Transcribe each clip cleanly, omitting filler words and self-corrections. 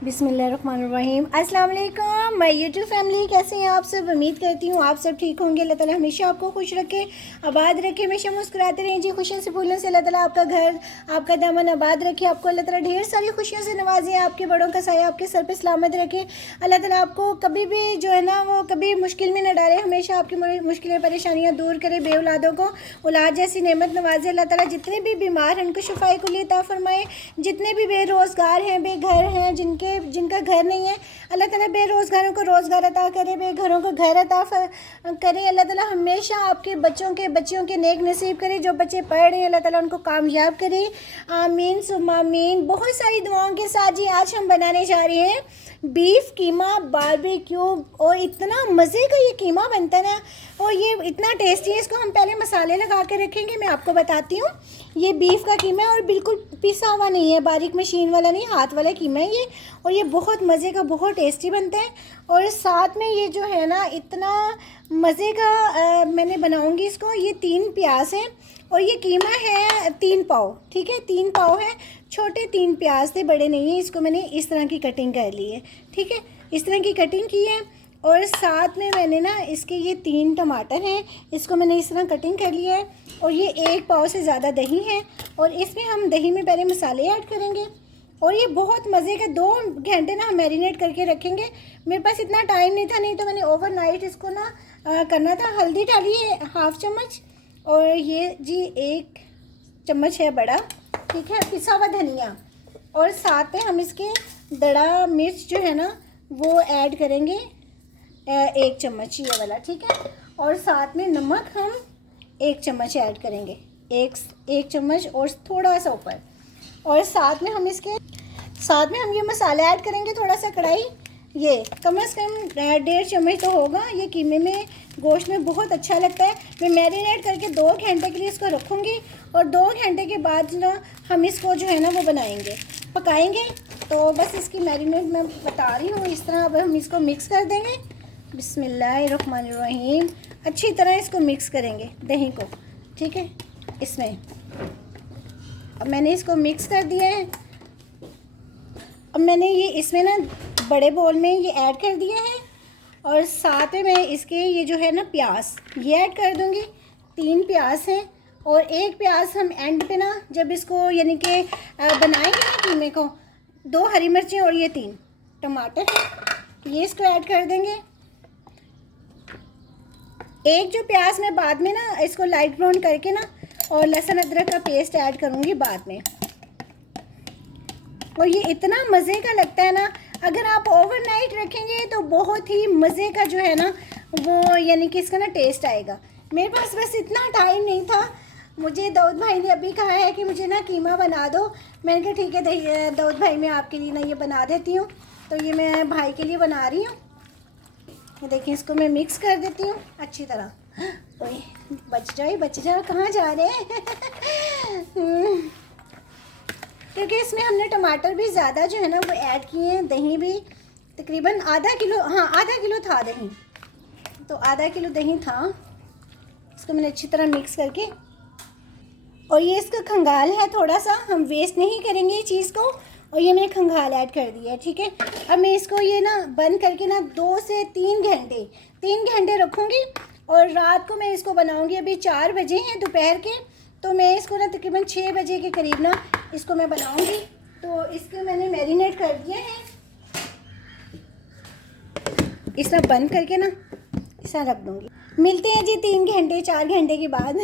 बिस्मिल्लाहिर्रहमानिर्रहीम। अस्सलाम वालेकुम माय यूट्यूब फैमिली, कैसे हैं आप सब। उम्मीद करती हूँ आप सब ठीक होंगे। अल्लाह ताला हमेशा आपको खुश रखे, आबाद रखे, हमेशा मुस्कुराते रहें जी। खुशियों से फूलों से अल्लाह ताला आपका घर, आपका दामन आबाद रखे। आपको अल्लाह ताला ढेर सारी खुशियों से नवाजे, आपके बड़ों का साया आपके सर पर सलामत रखे। अल्लाह ताला आपको कभी भी जो है ना वो कभी मुश्किल में न डाले, हमेशा आपकी मुश्किलें परेशानियाँ दूर करे। बे औलादों को औलाद जैसी नेमत नवाजे। अल्लाह ताला जितने भी बीमार हैं उनको शिफाए कुल्ली अता फरमाए। जितने भी बेरोज़गार हैं, बेघर हैं, जिनका घर नहीं है, अल्लाह ताला बेरोज़गारों को रोज़गार अता करे, बेघरों को घर अता करे। अल्लाह ताला हमेशा आपके बच्चियों के नेक नसीब करे। जो बच्चे पढ़ रहे हैं अल्लाह ताला उनको कामयाब करे। आमीन सुम्मा आमीन। बहुत सारी दुआओं के साथ जी आज हम बनाने जा रहे हैं बीफ कीमा बारबेक्यू। और इतना मज़े का ये कीमा बनता है ना, और ये इतना टेस्टी है। इसको हम पहले मसाले लगा के रखेंगे, मैं आपको बताती हूँ। ये बीफ का कीमा है और बिल्कुल पिसा हुआ नहीं है, बारीक मशीन वाला नहीं, हाथ वाला कीमा है ये। और ये बहुत मज़े का, बहुत टेस्टी बनता है। और साथ में ये जो है ना इतना मज़े का मैंने बनाऊँगी इसको। ये 3 प्याज हैं और ये कीमा है 3 पाव, ठीक है। 3 पाव है, छोटे 3 प्याज थे, बड़े नहीं है। इसको मैंने इस तरह की कटिंग कर ली है, ठीक है। इस तरह की कटिंग की है। और साथ में मैंने ना इसके ये 3 टमाटर हैं, इसको मैंने इस तरह कटिंग कर लिया है। और ये 1 पाव से ज़्यादा दही है और इसमें हम दही में पहले मसाले ऐड करेंगे। और ये बहुत मज़े के 2 घंटे ना हम मैरिनेट करके रखेंगे। मेरे पास इतना टाइम नहीं था, नहीं तो मैंने ओवरनाइट इसको ना करना था। हल्दी डालिए 1/2 चम्मच, और ये जी 1 चम्मच है बड़ा, ठीक है, पिसा हुआ धनिया। और साथ में हम इसके दड़ा मिर्च जो है ना वो ऐड करेंगे 1 चम्मच ये वाला, ठीक है। और साथ में नमक हम 1 चम्मच ऐड करेंगे, एक चम्मच और थोड़ा सा ऊपर। और साथ में हम ये मसाला ऐड करेंगे थोड़ा सा। कढ़ाई ये कम से कम 1.5 चम्मच तो होगा। ये कीमे में, गोश्त में बहुत अच्छा लगता है। मैं मैरिनेट करके 2 घंटे के लिए इसको रखूँगी और 2 घंटे के बाद ना हम इसको जो है ना वो बनाएंगे, पकाएंगे। तो बस इसकी मैरिनेट मैं बता रही हूँ इस तरह। अब हम इसको मिक्स कर देंगे। बिस्मिल्लाहिर्रहमानिर्रहीम। अच्छी तरह इसको मिक्स करेंगे दही को, ठीक है। इसमें अब मैंने इसको मिक्स कर दिया है। अब मैंने ये इसमें ना बड़े बोल में ये ऐड कर दिया है। और साथ में मैं इसके ये जो है ना प्याज ये ऐड कर दूँगी। 3 प्याज हैं और 1 प्याज हम एंड पे ना जब इसको यानी कि बनाएंगे ना कीमे को, 2 हरी मिर्चें और ये 3 टमाटर हैं, ये इसको ऐड कर देंगे। एक जो प्याज मैं बाद में ना इसको लाइट ब्राउन करके ना और लहसुन अदरक का पेस्ट ऐड करूँगी बाद में। और ये इतना मज़े का लगता है ना, अगर आप ओवरनाइट रखेंगे तो बहुत ही मज़े का जो है ना वो यानी कि इसका ना टेस्ट आएगा। मेरे पास बस इतना टाइम नहीं था। मुझे दाऊद भाई ने अभी कहा है कि मुझे ना कीमा बना दो। मैंने कहा ठीक है दाऊद भाई, मैं आपके लिए ना ये बना देती हूँ। तो ये मैं भाई के लिए बना रही हूँ। ये देखिए, इसको मैं मिक्स कर देती हूँ अच्छी तरह। ओए बच जाए, कहाँ जा रहे हैं। क्योंकि इसमें हमने टमाटर भी ज़्यादा जो है ना वो ऐड किए हैं, दही भी तकरीबन आधा किलो, हाँ आधा किलो था दही, तो आधा किलो दही था। इसको मैंने अच्छी तरह मिक्स करके, और ये इसका खंगाल है थोड़ा सा, हम वेस्ट नहीं करेंगे ये चीज़ को। और ये मैंने खंगाल ऐड कर दिया है, ठीक है। अब मैं इसको ये ना बंद करके ना 2 से 3 घंटे रखूँगी। और रात को मैं इसको बनाऊँगी। अभी 4 बजे हैं दोपहर के, तो मैं इसको ना तकरीबन 6 बजे के करीब ना इसको मैं बनाऊँगी। तो इसको मैंने मैरिनेट कर दिया है, इस तरह बंद करके ना इस तरह रख दूँगी। मिलते हैं जी 3 घंटे 4 घंटे के बाद।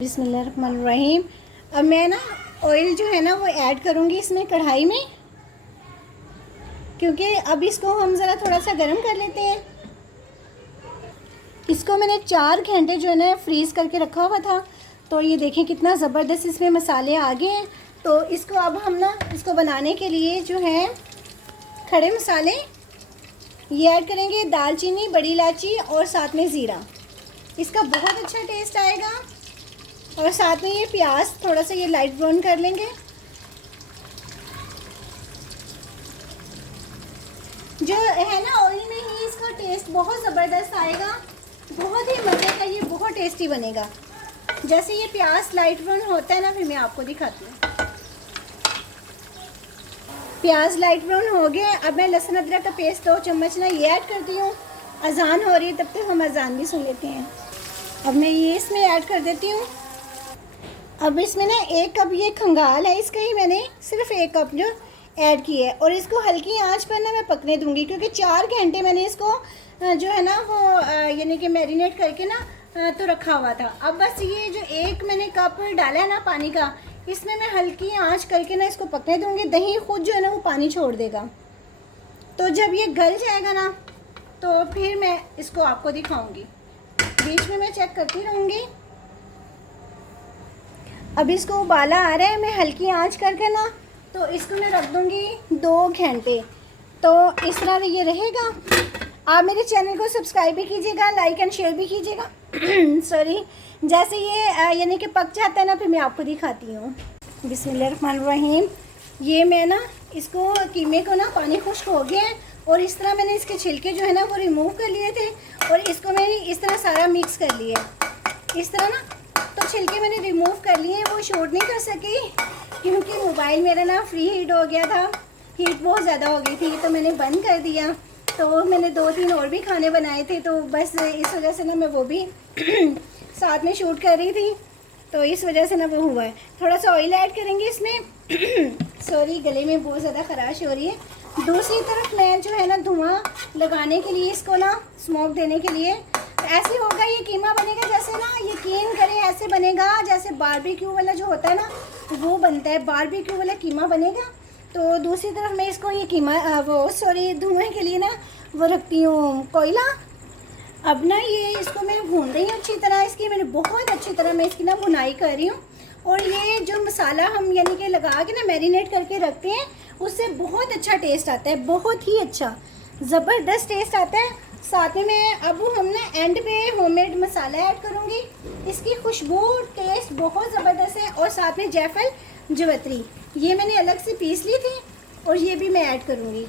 बिस्मिल्लाहिर्रहमानिर्रहीम। अब मैं ना ऑयल जो है ना वो ऐड करूँगी इसमें कढ़ाई में, क्योंकि अब इसको हम ज़रा थोड़ा सा गर्म कर लेते हैं। इसको मैंने 4 घंटे जो है ना फ्रीज़ करके रखा हुआ था। तो ये देखें कितना ज़बरदस्त इसमें मसाले आ गए हैं। तो इसको अब हम ना इसको बनाने के लिए जो है खड़े मसाले ये ऐड करेंगे, दालचीनी, बड़ी इलायची और साथ में ज़ीरा। इसका बहुत अच्छा टेस्ट आएगा। और साथ में ये प्याज थोड़ा सा ये लाइट ब्राउन कर लेंगे। जो है ना ऑयल में ही इसका टेस्ट बहुत ज़बरदस्त आएगा, बहुत ही मज़े का, ये बहुत टेस्टी बनेगा। जैसे ये प्याज लाइट ब्राउन होता है ना, फिर मैं आपको दिखाती हूँ। प्याज लाइट ब्राउन हो गए। अब मैं लहसुन अदरक का पेस्ट 2 चम्मच ना ये ऐड करती हूँ। अजान हो रही है, तब तक हम अजान भी सुन लेते हैं। अब मैं ये इसमें ऐड कर देती हूँ। अब इसमें ना 1 कप ये खंगाल है, इसका ही मैंने सिर्फ 1 कप जो ऐड किया है। और इसको हल्की आंच पर ना मैं पकने दूंगी, क्योंकि 4 घंटे मैंने इसको जो है ना वो यानी कि मैरिनेट करके ना तो रखा हुआ था। अब बस ये जो 1 मैंने कप डाला है ना पानी का, इसमें मैं हल्की आंच करके ना इसको पकने दूंगी। दही खुद जो है ना वो पानी छोड़ देगा। तो जब ये गल जाएगा ना तो फिर मैं इसको आपको दिखाऊंगी। बीच में मैं चेक करती रहूँगी। अब इसको उबाला आ रहा है, मैं हल्की आंच करके ना तो इसको मैं रख दूँगी 2 घंटे। तो इस तरह ये रहेगा। आप मेरे चैनल को सब्सक्राइब भी कीजिएगा, लाइक एंड शेयर भी कीजिएगा। सॉरी, जैसे ये यानी कि पक जाता है ना फिर मैं आपको दिखाती हूँ। बिस्मिल्लाहिर्रहमानिर्रहीम। ये मैं ना इसको कीमे को ना पानी खुश्क हो गया है और इस तरह मैंने इसके छिलके जो है ना वो रिमूव कर लिए थे और इसको मैंने इस तरह सारा मिक्स कर लिया। इस तरह ना तो छिलके मैंने रिमूव कर लिए। वो शूट नहीं कर सकी क्योंकि मोबाइल मेरा ना फ्री हीट हो गया था, हीट बहुत ज़्यादा हो गई थी, तो मैंने बंद कर दिया। तो मैंने 2-3 और भी खाने बनाए थे, तो बस इस वजह से ना मैं वो भी साथ में शूट कर रही थी, तो इस वजह से ना वो हुआ है। थोड़ा सा ऑयल ऐड करेंगे इसमें। सॉरी, गले में बहुत ज़्यादा खराश हो रही है। दूसरी तरफ मैं जो है ना धुआं लगाने के लिए, इसको ना स्मोक देने के लिए, ऐसे होगा ये कीमा बनेगा जैसे ना, यकीन करें ऐसे बनेगा जैसे बारबेक्यू वाला जो होता है ना वो बनता है, बारबेक्यू वाला कीमा बनेगा। तो दूसरी तरफ मैं इसको ये कीमा धुएं के लिए ना वो रखती हूँ कोयला। अब ना ये इसको मैं भून रही हूँ अच्छी तरह। इसकी मैंने बहुत अच्छी तरह मैं इसकी ना भुनाई कर रही हूँ। और ये जो मसाला हम यानी कि लगा के ना मैरिनेट करके रखते हैं उससे बहुत अच्छा टेस्ट आता है, बहुत ही अच्छा ज़बरदस्त टेस्ट आता है। साथ में मैं अब हम ना एंड पे होममेड मसाला ऐड करूँगी। इसकी खुशबू टेस्ट बहुत ज़बरदस्त है। और साथ में जायफल जवित्री ये मैंने अलग से पीस ली थी और ये भी मैं ऐड करूँगी।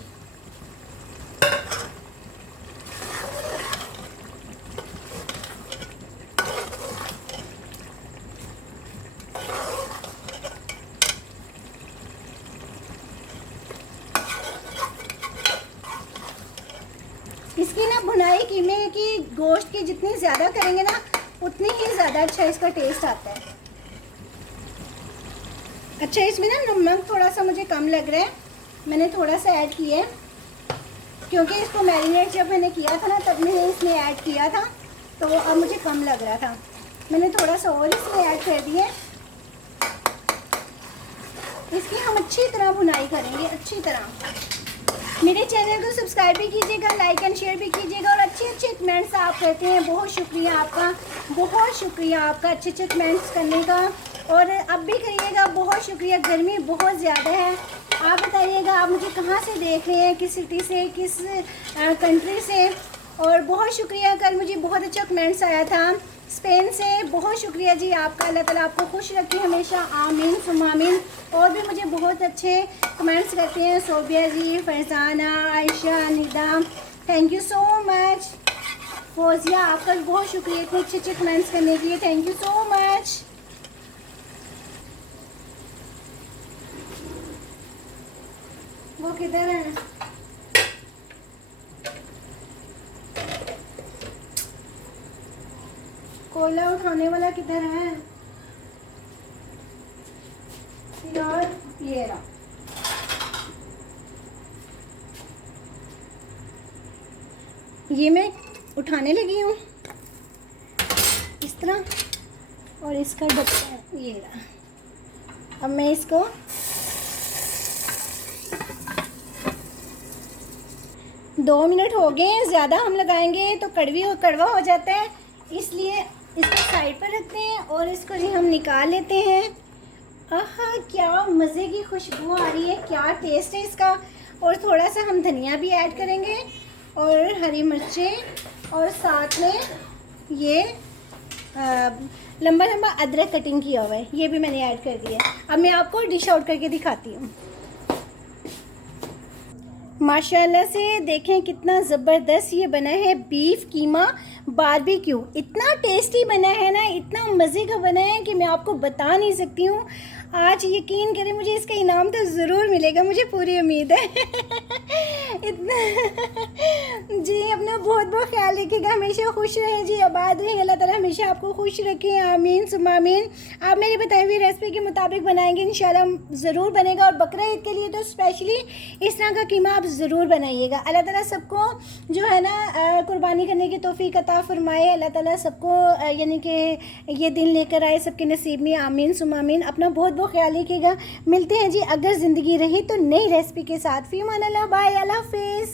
इसकी ना भुनाई कीमे की गोश्त की जितनी ज़्यादा करेंगे ना उतनी ही ज़्यादा अच्छा इसका टेस्ट आता है। अच्छा, इसमें ना नमक थोड़ा सा मुझे कम लग रहा है, मैंने थोड़ा सा ऐड किया है क्योंकि इसको मैरिनेट जब मैंने किया था ना तब मैंने इसमें ऐड किया था, तो अब मुझे कम लग रहा था, मैंने थोड़ा सा और इसमें ऐड कर दिया। इसकी हम अच्छी तरह भुनाई करेंगे, अच्छी तरह। मेरे चैनल को सब्सक्राइब भी कीजिएगा, लाइक एंड शेयर भी कीजिएगा और अच्छे अच्छे कमेंट्स आप करते हैं, बहुत शुक्रिया आपका, बहुत शुक्रिया आपका अच्छे अच्छे कमेंट्स करने का। और अब भी करिएगा, बहुत शुक्रिया। गर्मी बहुत ज़्यादा है। आप बताइएगा आप मुझे कहाँ से देख रहे हैं, किस सिटी से, किस कंट्री से। और बहुत शुक्रिया, कल मुझे बहुत अच्छा कमेंट्स आया था स्पेन से, बहुत शुक्रिया जी आपका। अल्लाह ताला आपको खुश रखे हमेशा, आमीन सुम्मा आमीन। और भी मुझे बहुत अच्छे कमेंट्स करते हैं, Sobia ji, Farzana, Ayesha, Nida, thank you so much. Fauzia, आपका बहुत शुक्रिया इतने अच्छे अच्छे कमेंट्स करने के लिए, थैंक यू सो मच। वो किधर है? कोयला उठाने वाला किधर है यार? ये रहा। ये मैं उठाने लगी हूँ इस तरह, और इसका डब्बा ये रहा। अब मैं इसको दो मिनट हो गए हैं, ज़्यादा हम लगाएंगे तो कड़वा हो जाता है, इसलिए इसको साइड पर रखते हैं और इसको जी हम निकाल लेते हैं। आहा, क्या मज़े की खुशबू आ रही है, क्या टेस्ट है इसका। और थोड़ा सा हम धनिया भी ऐड करेंगे और हरी मिर्चें, और साथ में ये लंबा लंबा अदरक कटिंग किया हुआ है, ये भी मैंने ऐड कर दिया। अब मैं आपको डिश आउट करके दिखाती हूँ। माशाल्लाह से देखें कितना ज़बरदस्त ये बना है बीफ कीमा बारबेक्यू। इतना टेस्टी बना है ना, इतना मज़े का बना है कि मैं आपको बता नहीं सकती हूँ। आज यकीन करें मुझे इसका इनाम तो ज़रूर मिलेगा, मुझे पूरी उम्मीद है। इतना जी, अपना बहुत बहुत ख्याल रखिएगा, हमेशा खुश रहें जी, आबाद रहें, अल्लाह ताला हमेशा आपको खुश रखें, आमीन सुम्मा आमीन। आप मेरी बताई हुई रेसिपी के मुताबिक बनाएंगे इंशाल्लाह ज़रूर बनेगा, और बकरा ईद के लिए तो स्पेशली इस तरह का कीमा आप ज़रूर बनाइएगा। अल्लाह ताला सबको जो है ना कुर्बानी करने की तौफीक अता फरमाए, अल्लाह ताला सबको यानी कि ये दिन लेकर आए सबके नसीब में, आमीन सुम्मा आमीन। अपना बहुत बहुत ख्याल रखिएगा, मिलते हैं जी अगर ज़िंदगी रही तो नई रेसिपी के साथ। फ़ी अमान अल्लाह, बाय, अल्लाह हाफिज़।